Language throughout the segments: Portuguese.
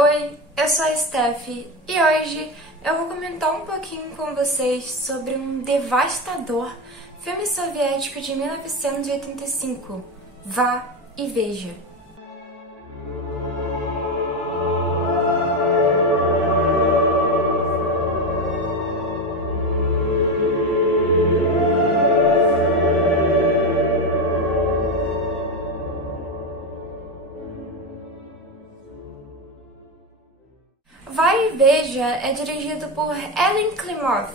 Oi, eu sou a Steph e hoje eu vou comentar um pouquinho com vocês sobre um devastador filme soviético de 1985. Vá e veja. Vai e Veja é dirigido por Ellen Klimov,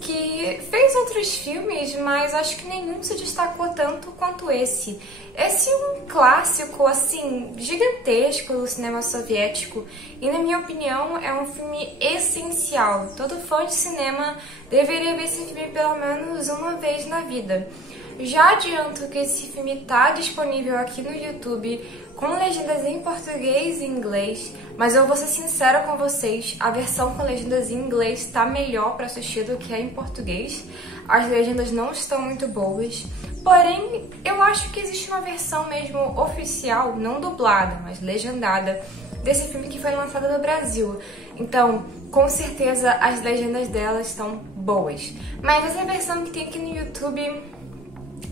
que fez outros filmes, mas acho que nenhum se destacou tanto quanto esse. Esse é um clássico, assim, gigantesco do cinema soviético e, na minha opinião, é um filme essencial. Todo fã de cinema deveria ver esse filme pelo menos uma vez na vida. Já adianto que esse filme está disponível aqui no YouTube com legendas em português e inglês, mas eu vou ser sincera com vocês, a versão com legendas em inglês está melhor para assistir do que a em português. As legendas não estão muito boas, porém eu acho que existe uma versão mesmo oficial, não dublada, mas legendada, desse filme que foi lançado no Brasil. Então, com certeza as legendas dela estão boas. Mas essa versão que tem aqui no YouTube,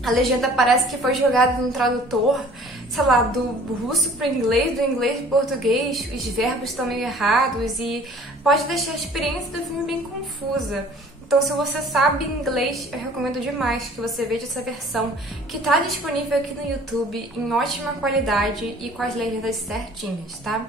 a legenda parece que foi jogada no tradutor, sei lá, do russo para o inglês, do inglês para o português, os verbos estão meio errados e pode deixar a experiência do filme bem confusa. Então, se você sabe inglês, eu recomendo demais que você veja essa versão que está disponível aqui no YouTube em ótima qualidade e com as legendas certinhas, tá?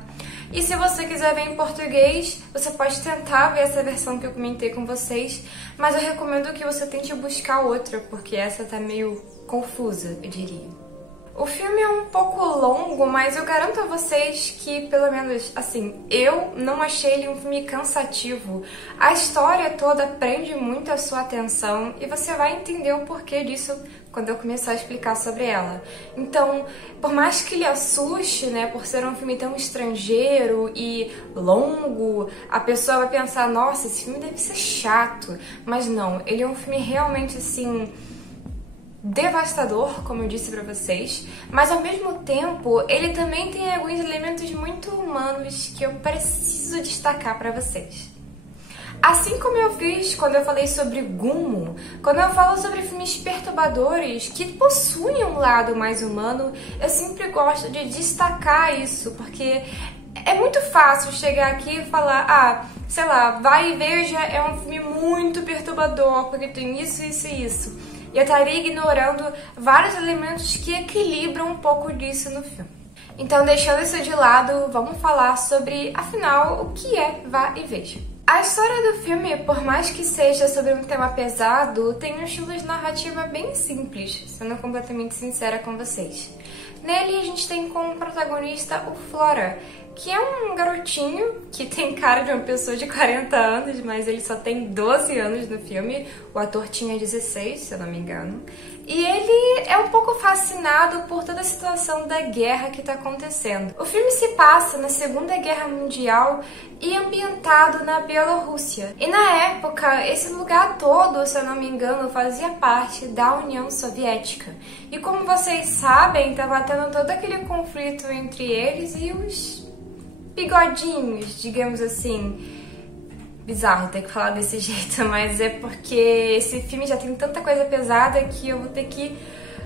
E se você quiser ver em português, você pode tentar ver essa versão que eu comentei com vocês, mas eu recomendo que você tente buscar outra, porque essa tá meio confusa, eu diria. O filme é um pouco longo, mas eu garanto a vocês que, pelo menos, assim, eu não achei ele um filme cansativo. A história toda prende muito a sua atenção e você vai entender o porquê disso quando eu começar a explicar sobre ela. Então, por mais que ele assuste, né, por ser um filme tão estrangeiro e longo, a pessoa vai pensar, nossa, esse filme deve ser chato. Mas não, ele é um filme realmente, assim, devastador, como eu disse pra vocês, mas ao mesmo tempo ele também tem alguns elementos muito humanos que eu preciso destacar pra vocês. Assim como eu fiz quando eu falei sobre Gumo, quando eu falo sobre filmes perturbadores que possuem um lado mais humano, eu sempre gosto de destacar isso, porque é muito fácil chegar aqui e falar, sei lá, Vai e Veja é um filme muito perturbador, porque tem isso, isso e isso. E eu estaria ignorando vários elementos que equilibram um pouco disso no filme. Então, deixando isso de lado, vamos falar sobre, afinal, o que é Vá e Veja. A história do filme, por mais que seja sobre um tema pesado, tem um estilo de narrativa bem simples, sendo completamente sincera com vocês. Nele, a gente tem como protagonista o Flora, que é um garotinho que tem cara de uma pessoa de 40 anos, mas ele só tem 12 anos no filme. O ator tinha 16, se eu não me engano. E ele é um pouco fascinado por toda a situação da guerra que está acontecendo. O filme se passa na Segunda Guerra Mundial e ambientado na Bielorrússia. E na época, esse lugar todo, se eu não me engano, fazia parte da União Soviética. E como vocês sabem, estava tendo todo aquele conflito entre eles e os bigodinhos, digamos assim. Bizarro ter que falar desse jeito, mas é porque esse filme já tem tanta coisa pesada que eu vou ter que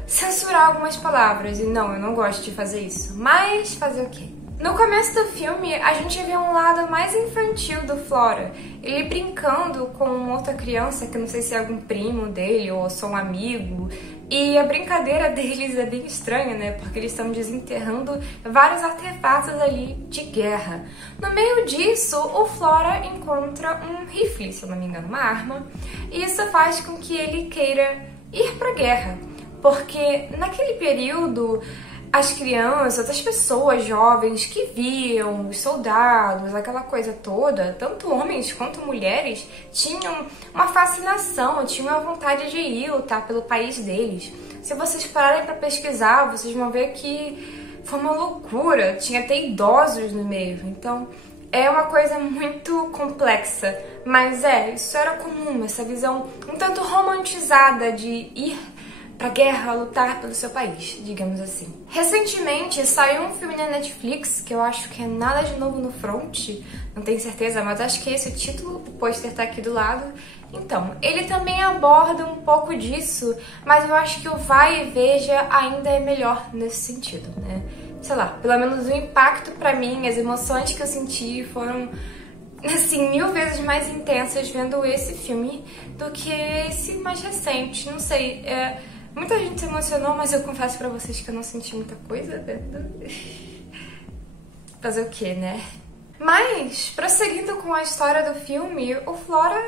censurar algumas palavras. E não, eu não gosto de fazer isso. Mas fazer o quê? No começo do filme, a gente vê um lado mais infantil do Flora. Ele brincando com outra criança, que eu não sei se é algum primo dele ou só um amigo. E a brincadeira deles é bem estranha, né? Porque eles estão desenterrando vários artefatos ali de guerra. No meio disso, o Flora encontra um rifle, se eu não me engano, uma arma. E isso faz com que ele queira ir pra guerra. Porque naquele período, as crianças, as pessoas jovens que viam os soldados, aquela coisa toda, tanto homens quanto mulheres, tinham uma fascinação, tinham uma vontade de ir lutar pelo país deles. Se vocês pararem para pesquisar, vocês vão ver que foi uma loucura, tinha até idosos no meio. Então, é uma coisa muito complexa, mas isso era comum, essa visão um tanto romantizada de ir pra guerra, lutar pelo seu país, digamos assim. Recentemente saiu um filme na Netflix, que eu acho que é Nada de Novo no Front, não tenho certeza, mas acho que é esse o título, o pôster tá aqui do lado. Então, ele também aborda um pouco disso, mas eu acho que o Vai e Veja ainda é melhor nesse sentido, né? Sei lá, pelo menos o impacto pra mim, as emoções que eu senti foram, assim, 1000 vezes mais intensas vendo esse filme do que esse mais recente. Não sei, muita gente se emocionou, mas eu confesso pra vocês que eu não senti muita coisa. Fazer o quê, né? Mas, prosseguindo com a história do filme, o Flora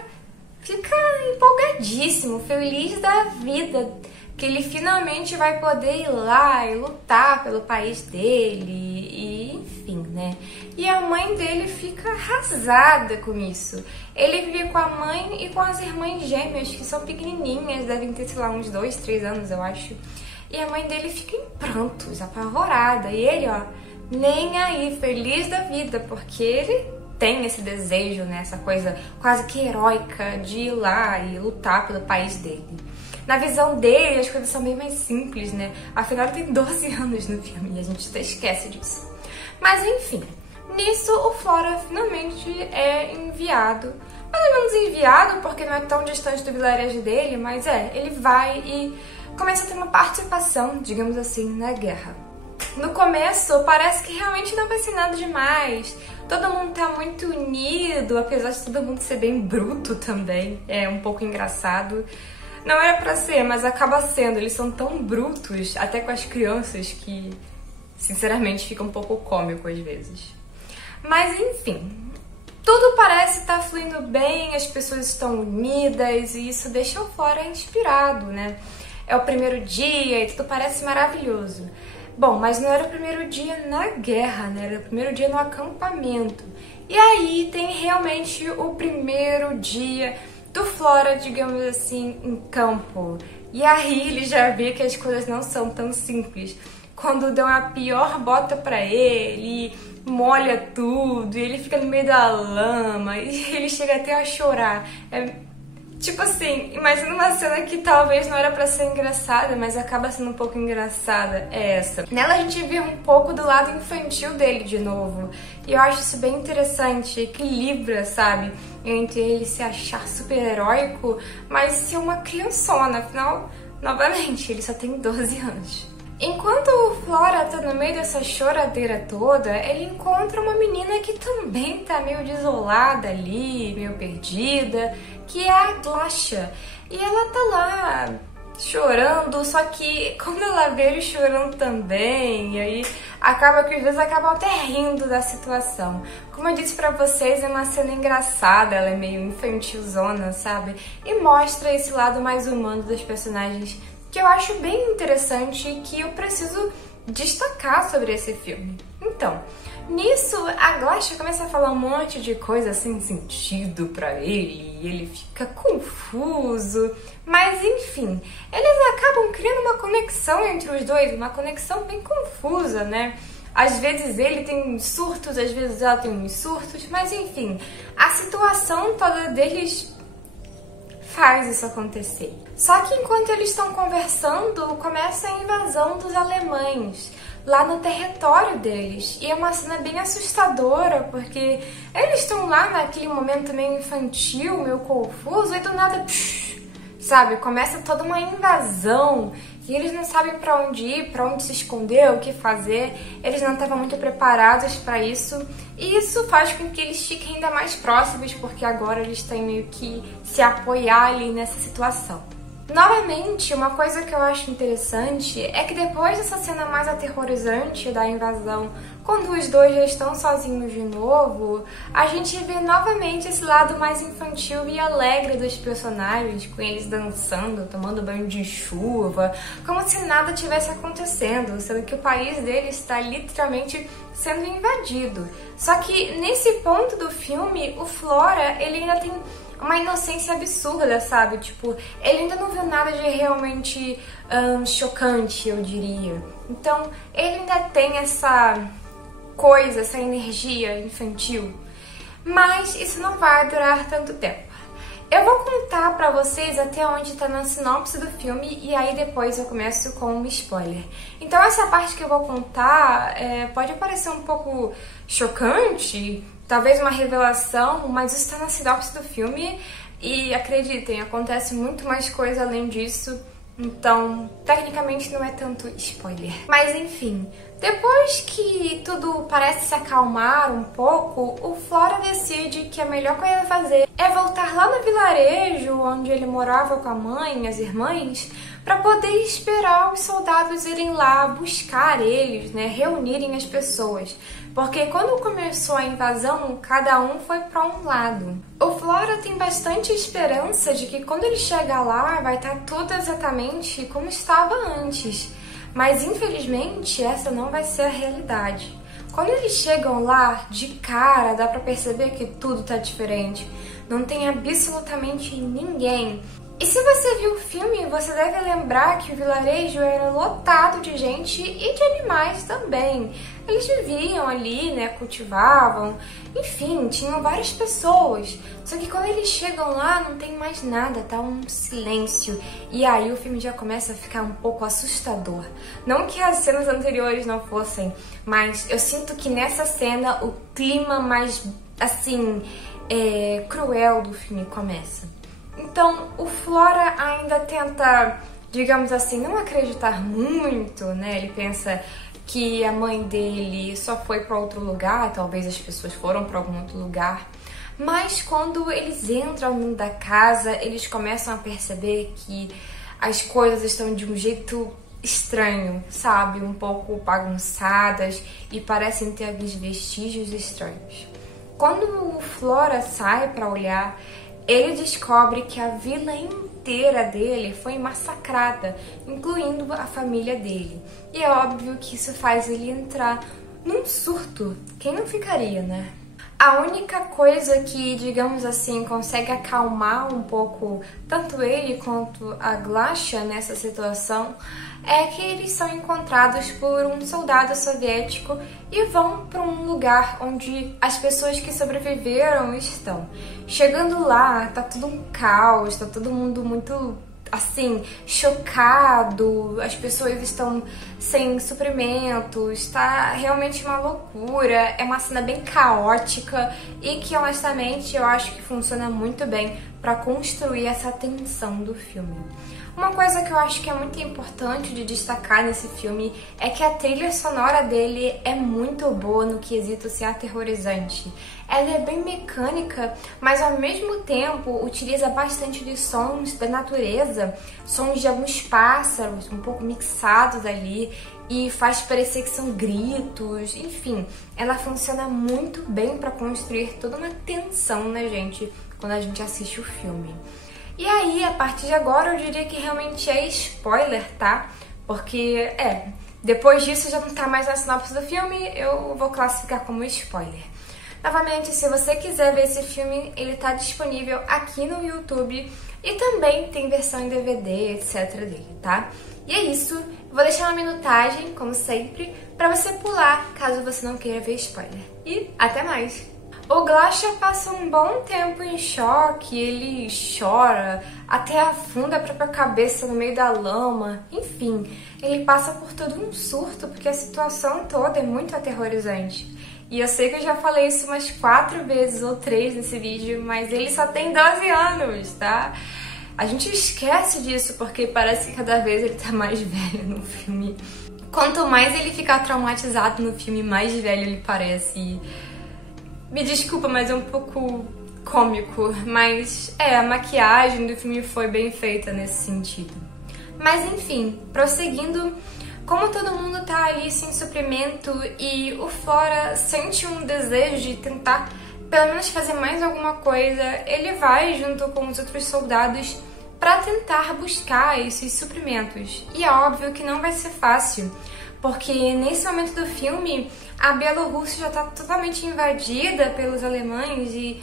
fica empolgadíssimo, feliz da vida, que ele finalmente vai poder ir lá e lutar pelo país dele, e enfim, né? E a mãe dele fica arrasada com isso. Ele vive com a mãe e com as irmãs gêmeas, que são pequenininhas, devem ter, sei lá, uns 2, 3 anos, eu acho. E a mãe dele fica em prantos, apavorada. E ele, ó, nem aí, feliz da vida, porque ele tem esse desejo, né, essa coisa quase que heróica de ir lá e lutar pelo país dele. Na visão dele, as coisas são bem mais simples, né? Afinal, ele tem 12 anos no filme e a gente até esquece disso. Mas enfim, nisso o Flora finalmente é enviado. Mais ou menos enviado, porque não é tão distante do vilarejo dele, mas ele vai e começa a ter uma participação, digamos assim, na guerra. No começo, parece que realmente não vai ser nada demais. Todo mundo tá muito unido, apesar de todo mundo ser bem bruto também. É um pouco engraçado. Não era pra ser, mas acaba sendo. Eles são tão brutos, até com as crianças, que, sinceramente, fica um pouco cômico às vezes. Mas, enfim, tudo parece estar fluindo bem, as pessoas estão unidas e isso deixa o Flora inspirado, né? É o primeiro dia e tudo parece maravilhoso. Bom, mas não era o primeiro dia na guerra, né? Era o primeiro dia no acampamento. E aí tem realmente o primeiro dia do Flora, digamos assim, em campo. E aí ele já vê que as coisas não são tão simples. Quando dão a pior bota pra ele, molha tudo, e ele fica no meio da lama, e ele chega até a chorar. Tipo assim, imagina uma cena que talvez não era pra ser engraçada, mas acaba sendo um pouco engraçada, é essa. Nela a gente vê um pouco do lado infantil dele de novo, e eu acho isso bem interessante, equilibra, sabe? Entre ele se achar super heróico, mas ser uma criançona, afinal, novamente, ele só tem 12 anos. Enquanto o Flora tá no meio dessa choradeira toda, ele encontra uma menina que também tá meio desolada ali, meio perdida, que é a Glasha. E ela tá lá chorando, só que quando ela vê ele chorando também, e aí acaba que às vezes acabam até rindo da situação. Como eu disse pra vocês, é uma cena engraçada, ela é meio infantilzona, sabe? E mostra esse lado mais humano dos personagens, que eu acho bem interessante e que eu preciso destacar sobre esse filme. Então, nisso, a Glasha começa a falar um monte de coisa sem sentido pra ele, e ele fica confuso, mas enfim, eles acabam criando uma conexão entre os dois, uma conexão bem confusa, né? Às vezes ele tem uns surtos, às vezes ela tem uns surtos, mas enfim, a situação toda deles faz isso acontecer. Só que enquanto eles estão conversando, começa a invasão dos alemães lá no território deles. E é uma cena bem assustadora, porque eles estão lá naquele momento meio infantil, meio confuso, e do nada, sabe, começa toda uma invasão. E eles não sabem pra onde ir, pra onde se esconder, o que fazer. Eles não estavam muito preparados pra isso. E isso faz com que eles fiquem ainda mais próximos, porque agora eles têm meio que se apoiar ali nessa situação. Novamente, uma coisa que eu acho interessante é que depois dessa cena mais aterrorizante da invasão, quando os dois já estão sozinhos de novo, a gente vê novamente esse lado mais infantil e alegre dos personagens, com eles dançando, tomando banho de chuva, como se nada tivesse acontecendo, sendo que o país deles está literalmente sendo invadido. Só que nesse ponto do filme, o Flora, ele ainda tem uma inocência absurda, sabe? Tipo, ele ainda não viu nada de realmente chocante, eu diria. Então, ele ainda tem essa coisa, essa energia infantil. Mas isso não vai durar tanto tempo. Eu vou contar pra vocês até onde tá na sinopse do filme e aí depois eu começo com um spoiler. Então essa parte que eu vou contar pode parecer um pouco chocante, talvez uma revelação, mas isso tá na sinopse do filme e acreditem, acontece muito mais coisa além disso. Então, tecnicamente não é tanto spoiler. Mas enfim, depois que tudo parece se acalmar um pouco, o Flora decide que a melhor coisa a fazer é voltar lá no vilarejo onde ele morava com a mãe e as irmãs, para poder esperar os soldados irem lá buscar eles, né, reunirem as pessoas. Porque quando começou a invasão, cada um foi para um lado. O Flora tem bastante esperança de que quando ele chegar lá, vai estar tudo exatamente como estava antes. Mas infelizmente, essa não vai ser a realidade. Quando eles chegam lá, de cara, dá pra perceber que tudo tá diferente. Não tem absolutamente ninguém. E se você viu o filme, você deve lembrar que o vilarejo era lotado de gente e de animais também. Eles viviam ali, né, cultivavam, enfim, tinham várias pessoas. Só que quando eles chegam lá, não tem mais nada, tá um silêncio. E aí o filme já começa a ficar um pouco assustador. Não que as cenas anteriores não fossem, mas eu sinto que nessa cena o clima mais, assim, cruel do filme começa. Então, o Flora ainda tenta, digamos assim, não acreditar muito, né? Ele pensa que a mãe dele só foi para outro lugar, talvez as pessoas foram para algum outro lugar. Mas quando eles entram dentro da casa, eles começam a perceber que as coisas estão de um jeito estranho, sabe? Um pouco bagunçadas e parecem ter alguns vestígios estranhos. Quando o Flora sai para olhar, ele descobre que a vila inteira dele foi massacrada, incluindo a família dele. E é óbvio que isso faz ele entrar num surto. Quem não ficaria, né? A única coisa que, digamos assim, consegue acalmar um pouco tanto ele quanto a Glasha nessa situação é que eles são encontrados por um soldado soviético e vão para um lugar onde as pessoas que sobreviveram estão. Chegando lá, tá tudo um caos, tá todo mundo muito, assim, chocado, as pessoas estão sem suprimentos, tá realmente uma loucura, é uma cena bem caótica e que, honestamente, eu acho que funciona muito bem para construir essa tensão do filme. Uma coisa que eu acho que é muito importante de destacar nesse filme é que a trilha sonora dele é muito boa no quesito ser aterrorizante. Ela é bem mecânica, mas ao mesmo tempo utiliza bastante de sons da natureza, sons de alguns pássaros um pouco mixados ali e faz parecer que são gritos, enfim, ela funciona muito bem para construir toda uma tensão na gente quando a gente assiste o filme. E aí, a partir de agora, eu diria que realmente é spoiler, tá? Porque, depois disso já não tá mais na sinopse do filme, eu vou classificar como spoiler. Novamente, se você quiser ver esse filme, ele tá disponível aqui no YouTube e também tem versão em DVD, etc. dele, tá? E é isso, vou deixar uma minutagem, como sempre, pra você pular, caso você não queira ver spoiler. E até mais! O Glasha passa um bom tempo em choque, ele chora, até afunda a própria cabeça no meio da lama, enfim, ele passa por todo um surto porque a situação toda é muito aterrorizante. E eu sei que eu já falei isso umas 4 vezes ou 3 nesse vídeo, mas ele só tem 12 anos, tá? A gente esquece disso porque parece que cada vez ele tá mais velho no filme. Quanto mais ele fica traumatizado no filme, mais velho ele parece. Me desculpa, mas é um pouco cômico, mas a maquiagem do filme foi bem feita nesse sentido. Mas enfim, prosseguindo, como todo mundo tá ali sem suprimento e o Flora sente um desejo de tentar pelo menos fazer mais alguma coisa, ele vai junto com os outros soldados para tentar buscar esses suprimentos. E é óbvio que não vai ser fácil, porque nesse momento do filme a Bielorrússia já está totalmente invadida pelos alemães e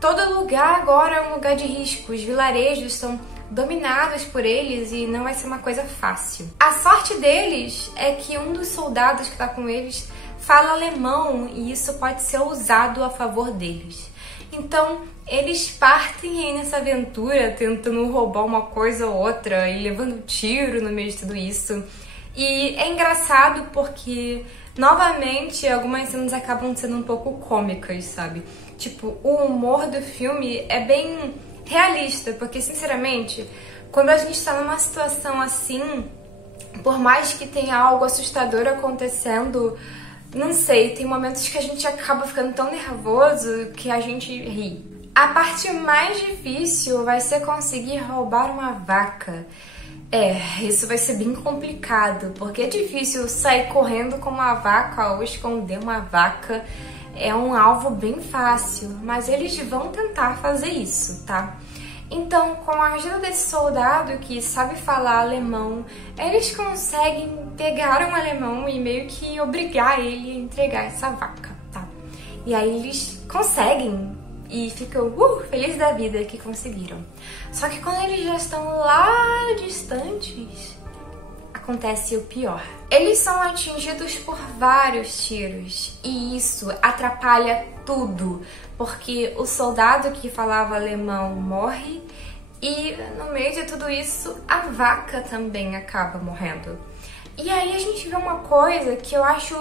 todo lugar agora é um lugar de risco. Os vilarejos estão dominados por eles e não vai ser uma coisa fácil. A sorte deles é que um dos soldados que está com eles fala alemão e isso pode ser usado a favor deles. Então, eles partem aí nessa aventura, tentando roubar uma coisa ou outra e levando tiro no meio de tudo isso. E é engraçado porque, novamente, algumas cenas acabam sendo um pouco cômicas, sabe? Tipo, o humor do filme é bem realista, porque, sinceramente, quando a gente tá numa situação assim, por mais que tenha algo assustador acontecendo, não sei, tem momentos que a gente acaba ficando tão nervoso que a gente ri. A parte mais difícil vai ser conseguir roubar uma vaca. Isso vai ser bem complicado, porque é difícil sair correndo com uma vaca ou esconder uma vaca. É um alvo bem fácil, mas eles vão tentar fazer isso, tá? Então, com a ajuda desse soldado que sabe falar alemão, eles conseguem pegar um alemão e meio que obrigar ele a entregar essa vaca, tá? E aí eles conseguem e ficam felizes da vida que conseguiram. Só que quando eles já estão lá distantes, acontece o pior. Eles são atingidos por vários tiros e isso atrapalha tudo, porque o soldado que falava alemão morre e no meio de tudo isso a vaca também acaba morrendo. E aí a gente vê uma coisa que eu acho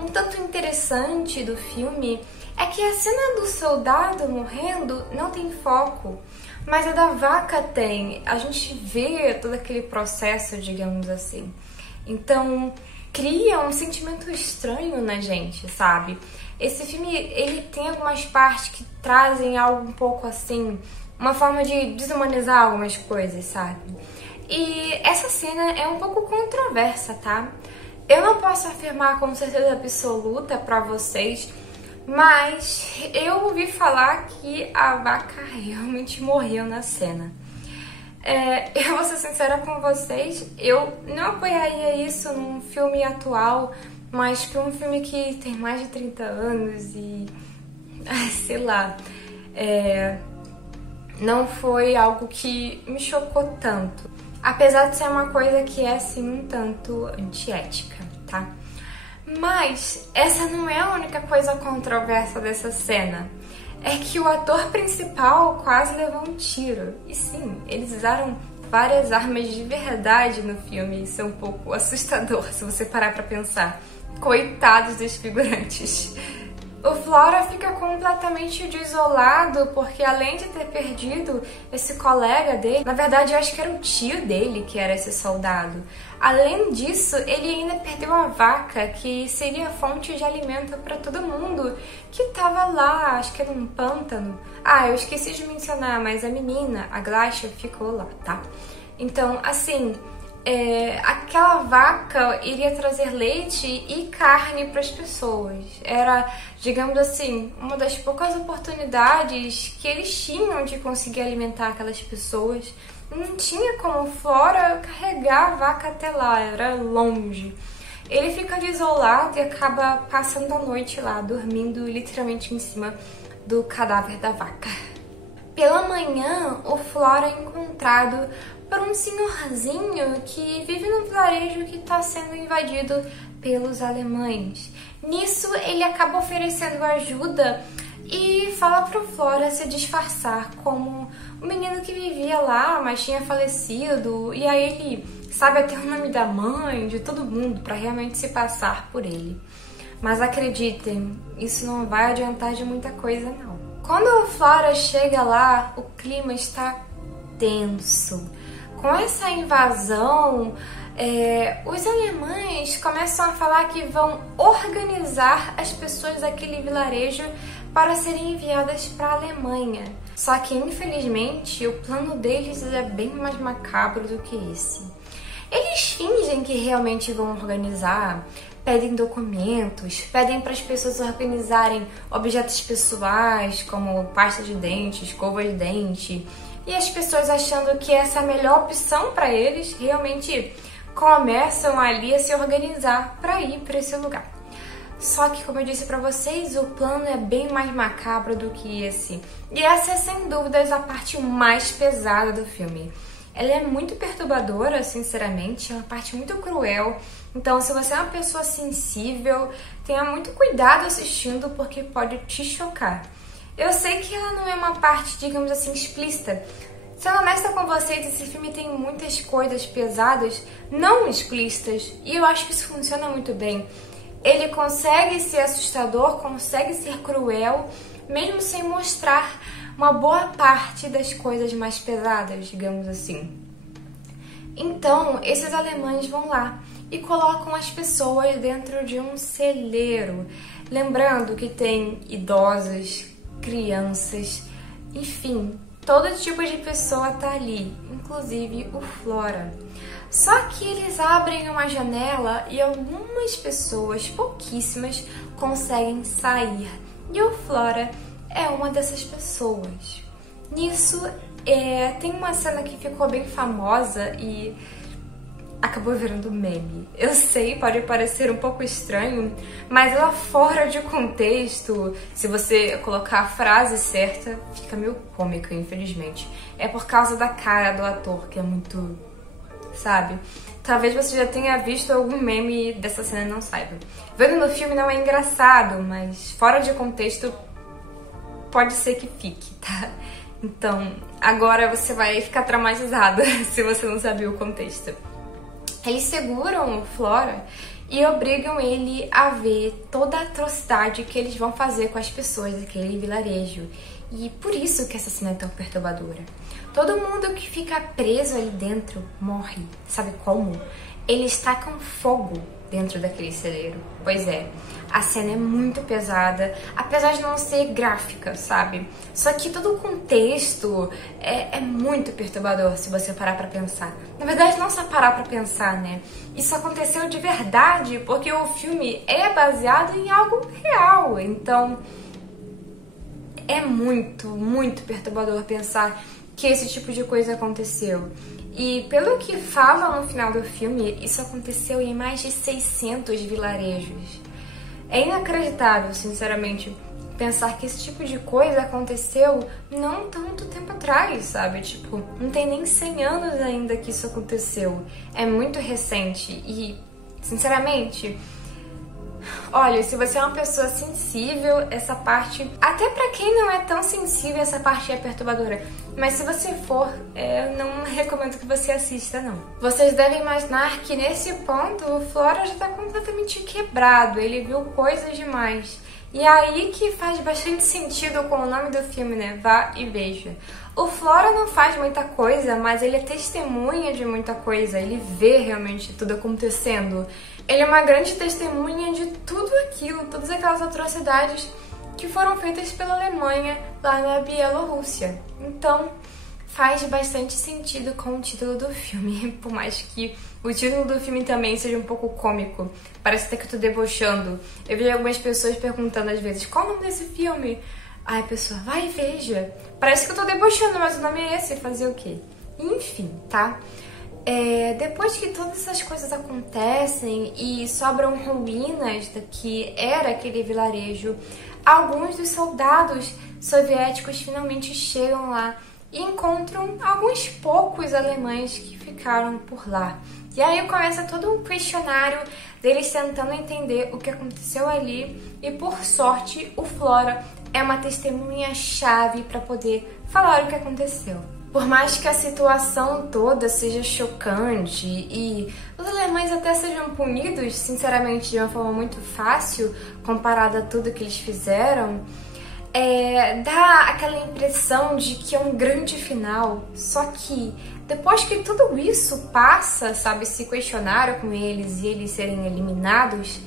um tanto interessante do filme, é que a cena do soldado morrendo não tem foco, mas a da vaca tem. A gente vê todo aquele processo, digamos assim. Então, cria um sentimento estranho na gente, sabe? Esse filme, ele tem algumas partes que trazem algo um pouco assim, uma forma de desumanizar algumas coisas, sabe? E essa cena é um pouco controversa, tá? Eu não posso afirmar com certeza absoluta pra vocês, mas eu ouvi falar que a vaca realmente morreu na cena. Eu vou ser sincera com vocês, eu não apoiaria isso num filme atual, mas para um filme que tem mais de 30 anos e... sei lá... não foi algo que me chocou tanto. Apesar de ser uma coisa que é, assim, um tanto antiética, tá? Mas essa não é a única coisa controversa dessa cena. É que o ator principal quase levou um tiro. E sim, eles usaram várias armas de verdade no filme. Isso é um pouco assustador se você parar pra pensar. Coitados dos figurantes. O Flora fica completamente desolado porque, além de ter perdido esse colega dele, na verdade eu acho que era o tio dele que era esse soldado. Além disso, ele ainda perdeu a vaca, que seria fonte de alimento para todo mundo que tava lá, acho que era um pântano. Eu esqueci de mencionar, mas a menina, a Glasha, ficou lá, tá? Então, assim... aquela vaca iria trazer leite e carne para as pessoas. Era, digamos assim, uma das poucas oportunidades que eles tinham de conseguir alimentar aquelas pessoas. Não tinha como Flora carregar a vaca até lá, era longe. Ele fica isolado e acaba passando a noite lá, dormindo literalmente em cima do cadáver da vaca. Pela manhã, o Flora é encontrado por um senhorzinho que vive num vilarejo que está sendo invadido pelos alemães. Nisso, ele acaba oferecendo ajuda e fala pro Flora se disfarçar como o menino que vivia lá, mas tinha falecido, e aí ele sabe até o nome da mãe, de todo mundo, para realmente se passar por ele. Mas acreditem, isso não vai adiantar de muita coisa, não. Quando o Flora chega lá, o clima está tenso. Com essa invasão, os alemães começam a falar que vão organizar as pessoas daquele vilarejo para serem enviadas para a Alemanha. Só que, infelizmente, o plano deles é bem mais macabro do que esse. Eles fingem que realmente vão organizar, pedem documentos, pedem para as pessoas organizarem objetos pessoais, como pasta de dente, escova de dente, e as pessoas achando que essa é a melhor opção para eles, realmente começam ali a se organizar para ir para esse lugar. Só que, como eu disse para vocês, o plano é bem mais macabro do que esse. E essa é, sem dúvidas, a parte mais pesada do filme. Ela é muito perturbadora, sinceramente, é uma parte muito cruel. Então, se você é uma pessoa sensível, tenha muito cuidado assistindo, porque pode te chocar. Eu sei que ela não é uma parte, digamos assim, explícita. Sendo honesta com vocês, esse filme tem muitas coisas pesadas, não explícitas, e eu acho que isso funciona muito bem. Ele consegue ser assustador, consegue ser cruel, mesmo sem mostrar uma boa parte das coisas mais pesadas, digamos assim. Então, esses alemães vão lá e colocam as pessoas dentro de um celeiro. Lembrando que tem idosos, crianças, enfim, todo tipo de pessoa tá ali, inclusive o Flora. Só que eles abrem uma janela e algumas pessoas, pouquíssimas, conseguem sair. E o Flora é uma dessas pessoas. Nisso, tem uma cena que ficou bem famosa e acabou virando meme. Eu sei, pode parecer um pouco estranho, mas ela fora de contexto, se você colocar a frase certa, fica meio cômica, infelizmente. É por causa da cara do ator, que é muito... sabe? Talvez você já tenha visto algum meme dessa cena e não saiba. Vendo no filme não é engraçado, mas fora de contexto pode ser que fique, tá? Então, agora você vai ficar traumatizada se você não sabia o contexto. Eles seguram o Flora e obrigam ele a ver toda a atrocidade que eles vão fazer com as pessoas daquele vilarejo. E por isso que essa cena é tão perturbadora. Todo mundo que fica preso ali dentro morre. Sabe como? Eles tacam fogo dentro daquele celeiro. Pois é, a cena é muito pesada, apesar de não ser gráfica, sabe? Só que todo o contexto é muito perturbador se você parar pra pensar. Na verdade, não só parar pra pensar, né? Isso aconteceu de verdade, porque o filme é baseado em algo real. Então, é muito, muito perturbador pensar que esse tipo de coisa aconteceu. E pelo que falam no final do filme, isso aconteceu em mais de 600 vilarejos. É inacreditável, sinceramente, pensar que esse tipo de coisa aconteceu não tanto tempo atrás, sabe? Tipo, não tem nem 100 anos ainda que isso aconteceu. É muito recente e, sinceramente... Olha, se você é uma pessoa sensível, essa parte... Até pra quem não é tão sensível, essa parte é perturbadora. Mas se você for, eu não recomendo que você assista, não. Vocês devem imaginar que nesse ponto o Flora já tá completamente quebrado. Ele viu coisas demais. E é aí que faz bastante sentido com o nome do filme, né? Vá e veja. O Flora não faz muita coisa, mas ele é testemunha de muita coisa. Ele vê realmente tudo acontecendo. Ele é uma grande testemunha de tudo aquilo, todas aquelas atrocidades que foram feitas pela Alemanha lá na Bielorrússia. Então, faz bastante sentido com o título do filme, por mais que o título do filme também seja um pouco cômico. Parece até que eu tô debochando. Eu vejo algumas pessoas perguntando às vezes, qual o nome desse filme? Aí a pessoa, vai e veja. Parece que eu tô debochando, mas o nome é esse, fazer o quê? Enfim, tá? Depois que todas essas coisas acontecem e sobram ruínas do que era aquele vilarejo, alguns dos soldados soviéticos finalmente chegam lá e encontram alguns poucos alemães que ficaram por lá. E aí começa todo um questionário deles tentando entender o que aconteceu ali e, por sorte, o Flora é uma testemunha-chave para poder falar o que aconteceu. Por mais que a situação toda seja chocante e os alemães até sejam punidos, sinceramente, de uma forma muito fácil, comparada a tudo que eles fizeram, dá aquela impressão de que é um grande final. Só que depois que tudo isso passa, sabe, esse questionário com eles e eles serem eliminados,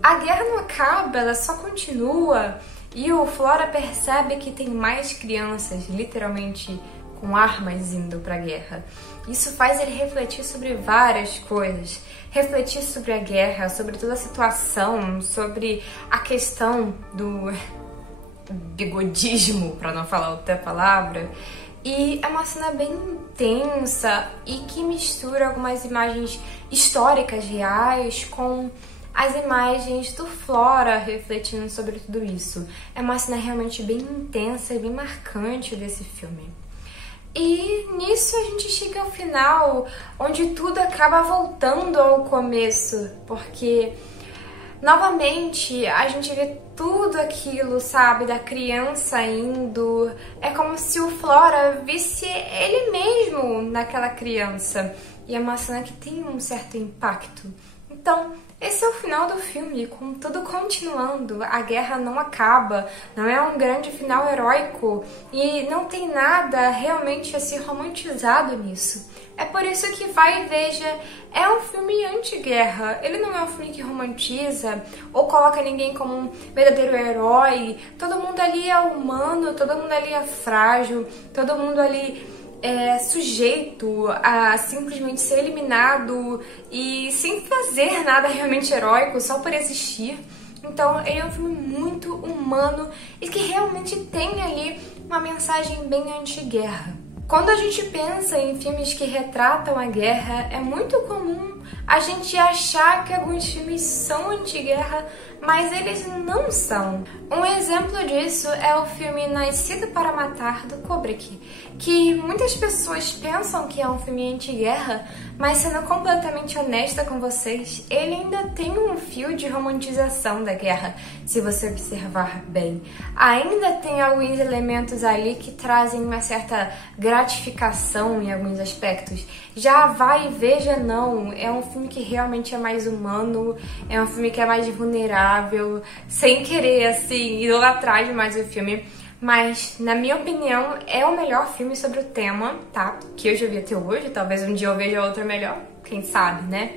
a guerra não acaba, ela só continua. E o Flora percebe que tem mais crianças, literalmente, com armas indo pra guerra. Isso faz ele refletir sobre várias coisas. Refletir sobre a guerra, sobre toda a situação, sobre a questão do bigodismo, pra não falar outra palavra. E é uma cena bem intensa e que mistura algumas imagens históricas reais com as imagens do Flora refletindo sobre tudo isso. É uma cena realmente bem intensa e bem marcante desse filme. E nisso a gente chega ao final, onde tudo acaba voltando ao começo, porque Novamente, a gente vê tudo aquilo, sabe, da criança indo. É como se o Flora visse ele mesmo naquela criança. E é uma cena que tem um certo impacto. Então, esse é o final do filme, com tudo continuando. A guerra não acaba, não é um grande final heróico e não tem nada realmente assim romantizado nisso. É por isso que Vai e Veja é um filme anti-guerra. Ele não é um filme que romantiza ou coloca ninguém como um verdadeiro herói. Todo mundo ali é humano, todo mundo ali é frágil, todo mundo ali é sujeito a simplesmente ser eliminado e sem fazer nada realmente heróico, só por existir. Então ele é um filme muito humano e que realmente tem ali uma mensagem bem anti-guerra. Quando a gente pensa em filmes que retratam a guerra, é muito comum a gente achar que alguns filmes são anti-guerra, mas eles não são. Um exemplo disso é o filme Nascido para Matar, do Kubrick, que muitas pessoas pensam que é um filme anti-guerra, mas sendo completamente honesta com vocês, ele ainda tem um fio de romantização da guerra, se você observar bem. Ainda tem alguns elementos ali que trazem uma certa gratificação em alguns aspectos. Já Vai e Veja não, é um filme que realmente é mais humano, é um filme que é mais vulnerável, sem querer, assim, idolatrar demais o filme. Mas, na minha opinião, é o melhor filme sobre o tema, tá? Que eu já vi até hoje, talvez um dia eu veja outro melhor, quem sabe, né?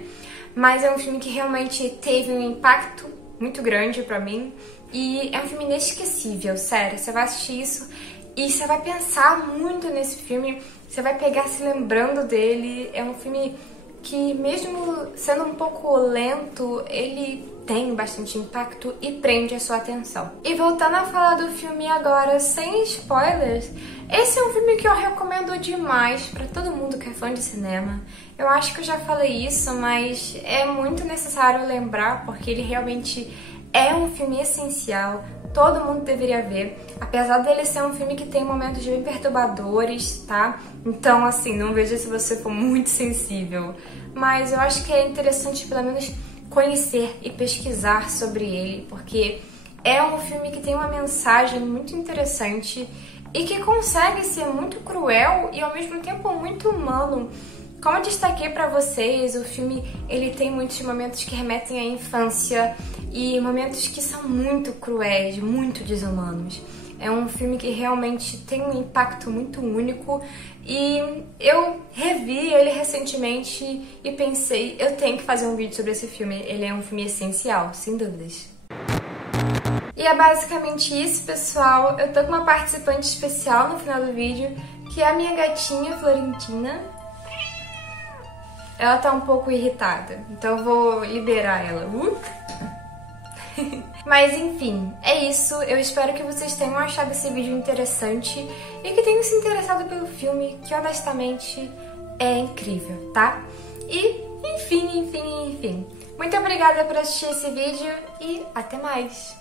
Mas é um filme que realmente teve um impacto muito grande pra mim e é um filme inesquecível, sério. Você vai assistir isso e você vai pensar muito nesse filme, você vai pegar se lembrando dele. É um filme que, mesmo sendo um pouco lento, ele tem bastante impacto e prende a sua atenção. E voltando a falar do filme agora, sem spoilers, esse é um filme que eu recomendo demais pra todo mundo que é fã de cinema. Eu acho que eu já falei isso, mas é muito necessário lembrar, porque ele realmente é um filme essencial. Todo mundo deveria ver, apesar dele ser um filme que tem momentos bem perturbadores, tá? Então, assim, não veja se você for muito sensível. Mas eu acho que é interessante, pelo menos, conhecer e pesquisar sobre ele, porque é um filme que tem uma mensagem muito interessante e que consegue ser muito cruel e, ao mesmo tempo, muito humano. Como eu destaquei pra vocês, o filme ele tem muitos momentos que remetem à infância e momentos que são muito cruéis, muito desumanos. É um filme que realmente tem um impacto muito único e eu revi ele recentemente e pensei, eu tenho que fazer um vídeo sobre esse filme. Ele é um filme essencial, sem dúvidas. E é basicamente isso, pessoal. Eu tô com uma participante especial no final do vídeo, que é a minha gatinha Florentina. Ela tá um pouco irritada, então eu vou liberar ela. Mas enfim, é isso. Eu espero que vocês tenham achado esse vídeo interessante e que tenham se interessado pelo filme, que honestamente é incrível, tá? E enfim. Muito obrigada por assistir esse vídeo e até mais!